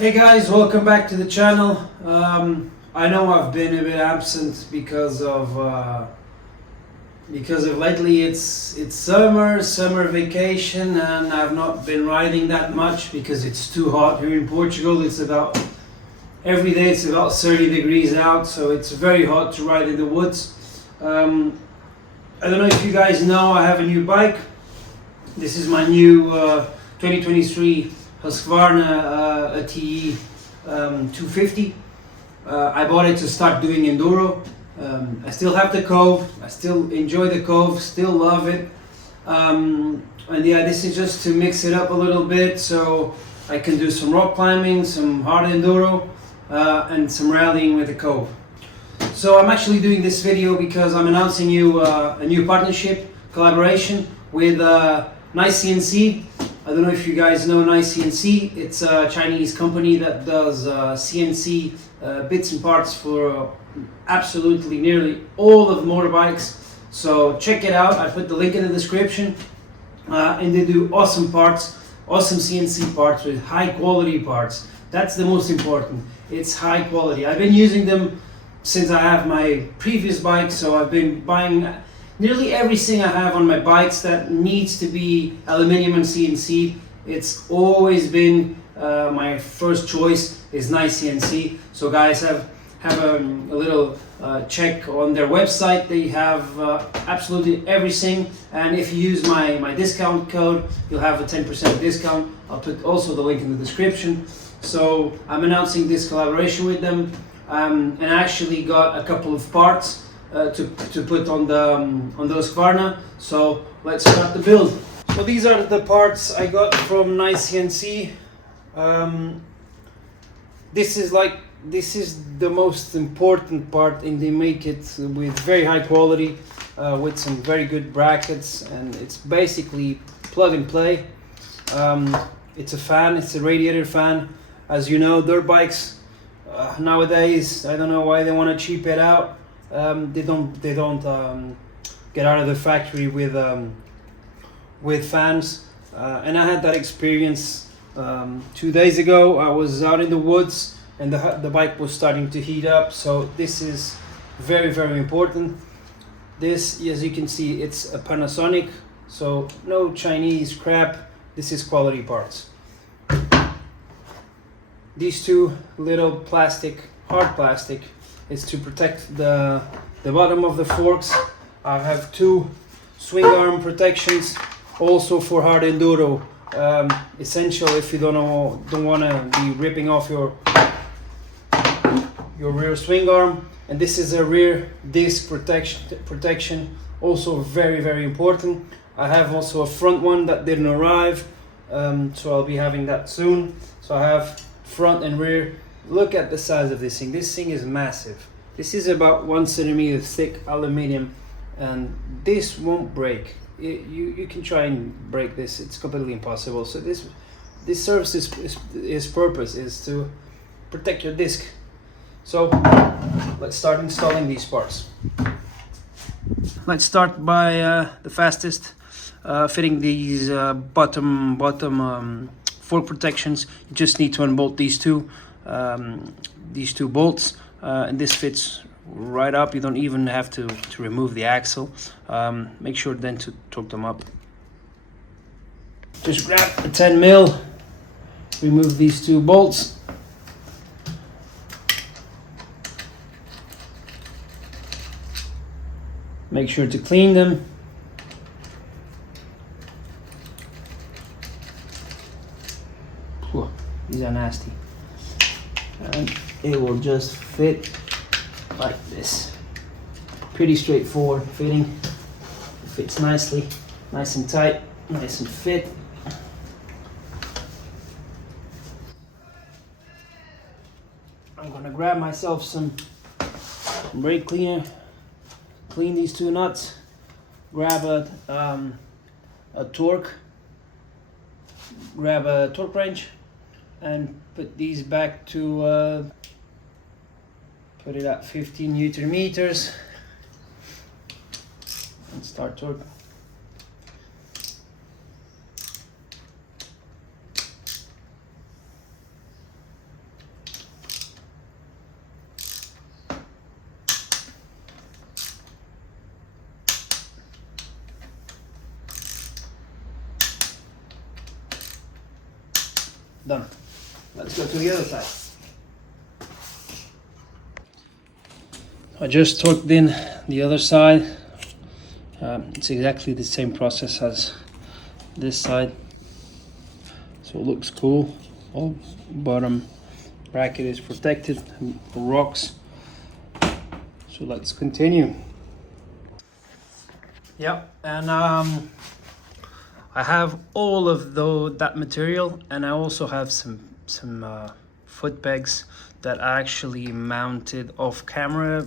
Hey guys, welcome back to the channel. I know I've been a bit absent because of lately it's summer vacation, and I've not been riding that much because it's too hot here in Portugal. It's about every day it's about 30 degrees out, so it's very hot to ride in the woods. I don't know if you guys know, I have a new bike. This is my new 2023 Husqvarna HARD-ENDURO 250. I bought it to start doing enduro. I still have the cove, I still enjoy the cove, still love it. And yeah, this is just to mix it up a little bit so I can do some rock climbing, some hard enduro, and some rallying with the cove. So I'm actually doing this video because I'm announcing you a new partnership, collaboration with NICECNC. I don't know if you guys know NICECNC. It's a Chinese company that does CNC bits and parts for absolutely nearly all of motorbikes. So check it out. I put the link in the description. And they do awesome parts, awesome CNC parts with high quality parts. That's the most important. It's high quality. I've been using them since I have my previous bike, so I've been buying nearly everything I have on my bikes that needs to be aluminium and CNC. It's always been my first choice is NICECNC. So guys, have a little check on their website. They have absolutely everything, and if you use my discount code, you'll have a 10% discount. I'll put also the link in the description. So I'm announcing this collaboration with them, and I actually got a couple of parts to put on the Husqvarna. So let's start the build. So these are the parts I got from NICECNC. This is the most important part, and they make it with very high quality, with some very good brackets, and it's basically plug and play. It's a fan, it's a radiator fan. As you know, dirt bikes nowadays, I don't know why they want to cheap it out. They don't get out of the factory with fans, and I had that experience 2 days ago. I was out in the woods and the bike was starting to heat up. So this is very, very important. This, as you can see, it's a Panasonic, so no Chinese crap. This is quality parts. These two little hard plastic, is to protect the bottom of the forks. I have two swing arm protections, also for hard enduro. Essential if you don't want to be ripping off your rear swing arm. And this is a rear disc protection, also very, very important. I have also a front one that didn't arrive, so I'll be having that soon. So I have front and rear. Look at the size of this thing. This thing is massive. This is about 1 centimeter thick aluminium, and this won't break. You can try and break this. It's completely impossible. So this serves its purpose, is to protect your disc. So let's start installing these parts. Let's start by the fastest, fitting these bottom fork protections. You just need to unbolt these two bolts, and this fits right up. You don't even have to remove the axle. Make sure then to torque them up. Just grab a 10 mil, remove these two bolts. Make sure to clean them. Whew, these are nasty. And it will just fit like this. Pretty straightforward fitting. It fits nicely, nice and tight, nice and fit. I'm gonna grab myself some brake cleaner, clean these two nuts, grab a torque wrench, and put these back to put it at 15 Newton meters and start torque. done. Let's go to the other side. I just torqued in the other side. It's exactly the same process as this side, so it looks cool. All bottom bracket is protected from rocks. So let's continue. Yep, and I have all of that material, and I also have some foot pegs that I actually mounted off camera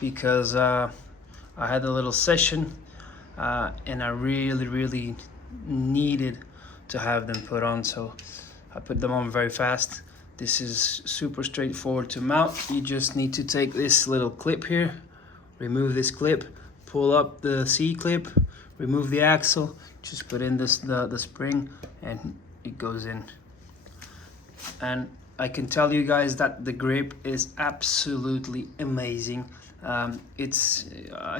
because I had a little session and I really needed to have them put on, so I put them on very fast. This is super straightforward to mount. You just need to take this little clip here, remove this clip, pull up the C-clip, remove the axle, just put in the spring, and it goes in. And I can tell you guys that the grip is absolutely amazing. I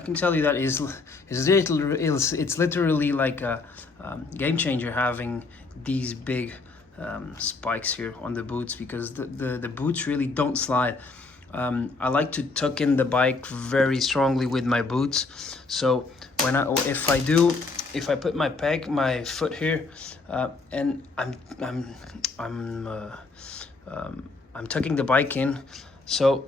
can tell you that it's literally like a game changer having these big spikes here on the boots, because the boots really don't slide. I like to tuck in the bike very strongly with my boots, so if I put my foot here, and I'm tucking the bike in, so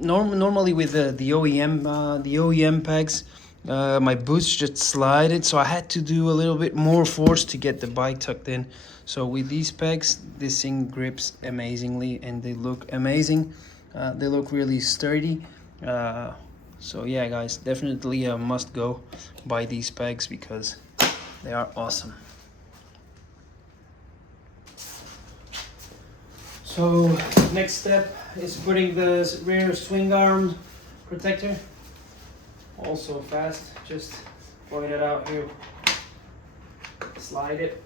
normally with the OEM pegs, my boots just slide it, so I had to do a little bit more force to get the bike tucked in. So with these pegs, this thing grips amazingly and they look amazing. They look really sturdy. So yeah guys, definitely a must go buy these pegs because they are awesome. So next step is putting the rear swing arm protector. Also fast, just point it out here, slide it.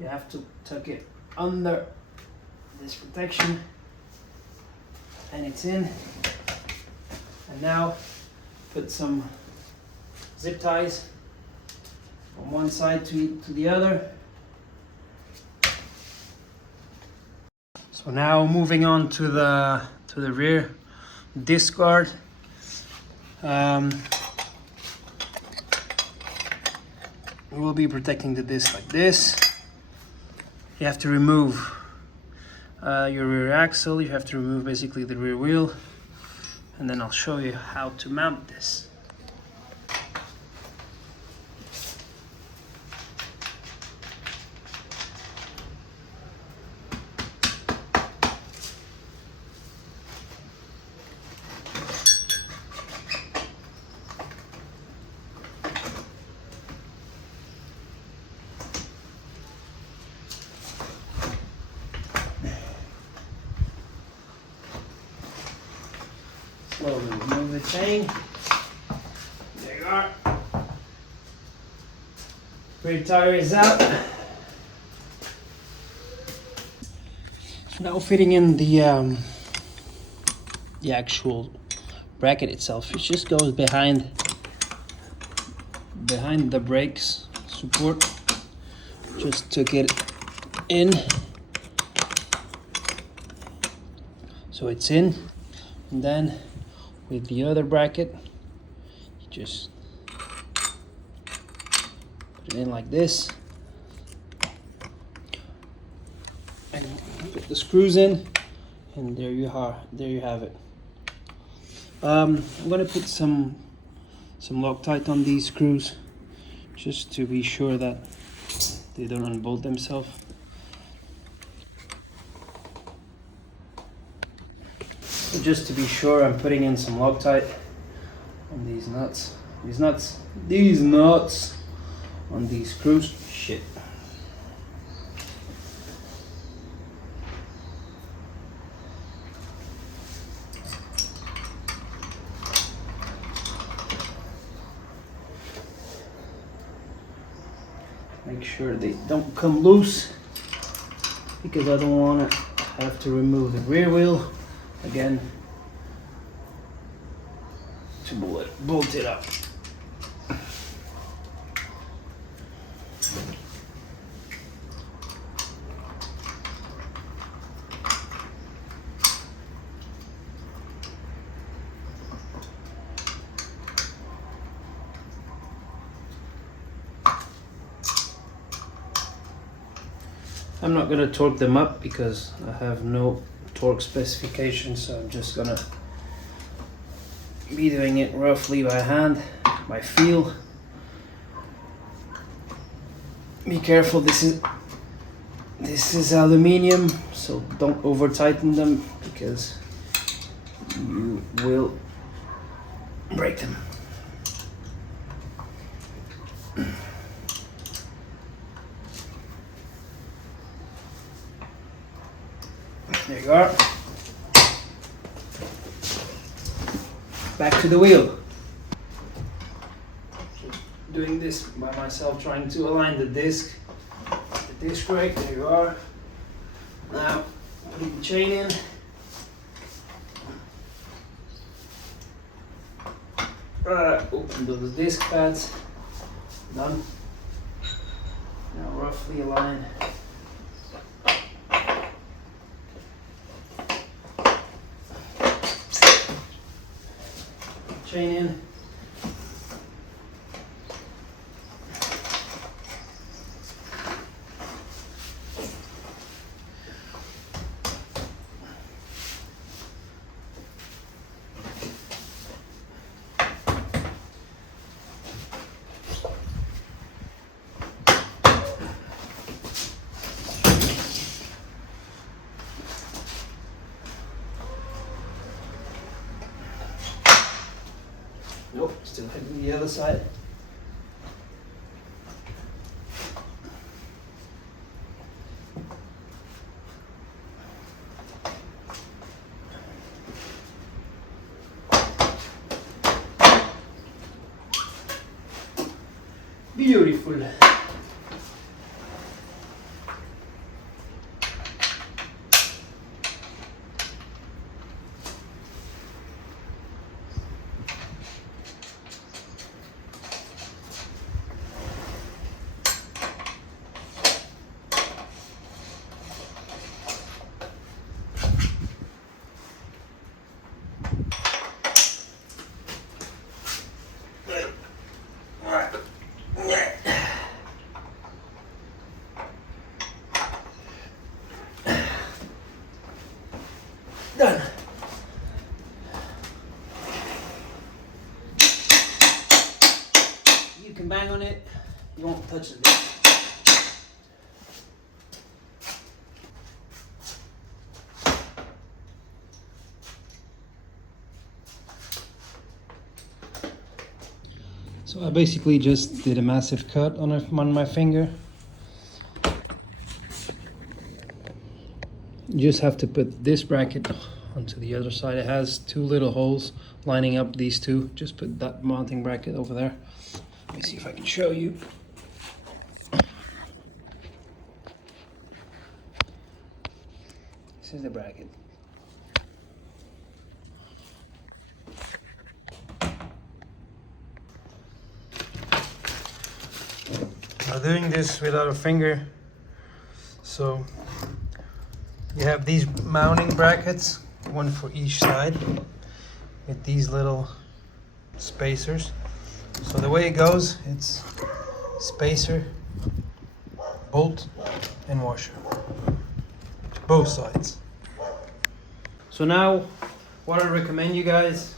You have to tuck it under this protection, and it's in. And now put some zip ties from one side to the other. So now moving on to the rear disc guard. We will be protecting the disc like this. You have to remove your rear axle, you have to remove basically the rear wheel, and then I'll show you how to mount this. Slowly remove the chain. There you are. Rear tire is out. Now fitting in the actual bracket itself. It just goes behind the brakes support. Just to get it in. So it's in, and then with the other bracket, you just put it in like this, and put the screws in, and there you have it. I'm gonna put some Loctite on these screws just to be sure that they don't unbolt themselves. So just to be sure, I'm putting in some Loctite on these nuts on these screws. Shit. Make sure they don't come loose. because I don't want to have to remove the rear wheel again to bolt it up. I'm not going to torque them up because I have no torque specifications, so I'm just going to be doing it roughly by hand, by feel. Be careful, this is aluminium, so don't over tighten them because you will break them. There you are. Back to the wheel. Just doing this by myself, trying to align the disc brake. There you are. Now putting the chain in. Open those disc pads. Done. Now roughly align. Chain in. Nope, still hitting the other side. Beautiful. Done. You can bang on it, you won't touch the disc. So I basically just did a massive cut on my finger. You just have to put this bracket onto the other side. It has two little holes lining up these two. Just put that mounting bracket over there. Let me see if I can show you. This is the bracket. Now doing this without a finger, so you have these mounting brackets, one for each side, with these little spacers. So the way it goes, it's spacer, bolt, and washer to both sides. So now, what I recommend you guys,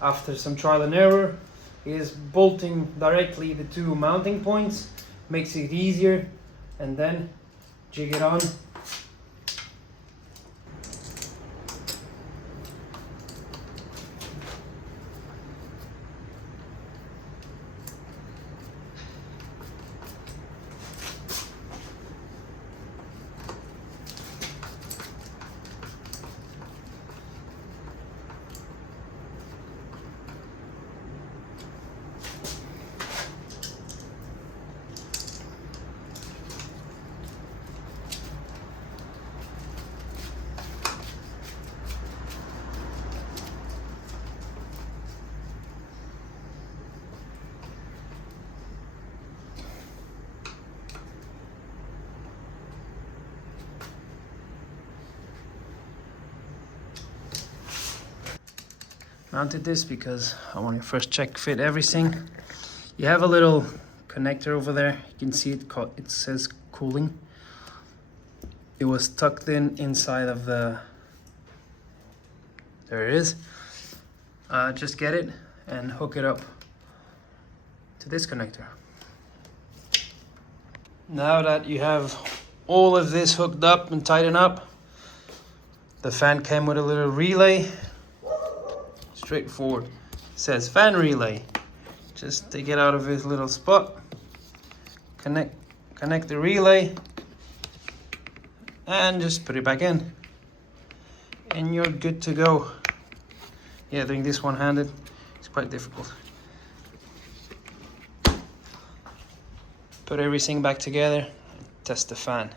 after some trial and error, is bolting directly the two mounting points. Makes it easier, and then jig it on. mounted this because I want to first check fit everything. You have a little connector over there. You can see it says cooling. It was tucked inside of the, there it is. Just get it and hook it up to this connector. Now that you have all of this hooked up and tightened up, the fan came with a little relay. Straightforward. It says fan relay. Just take it out of this little spot, connect the relay, and just put it back in, and you're good to go. Yeah, doing this one-handed is quite difficult. Put everything back together, test the fan.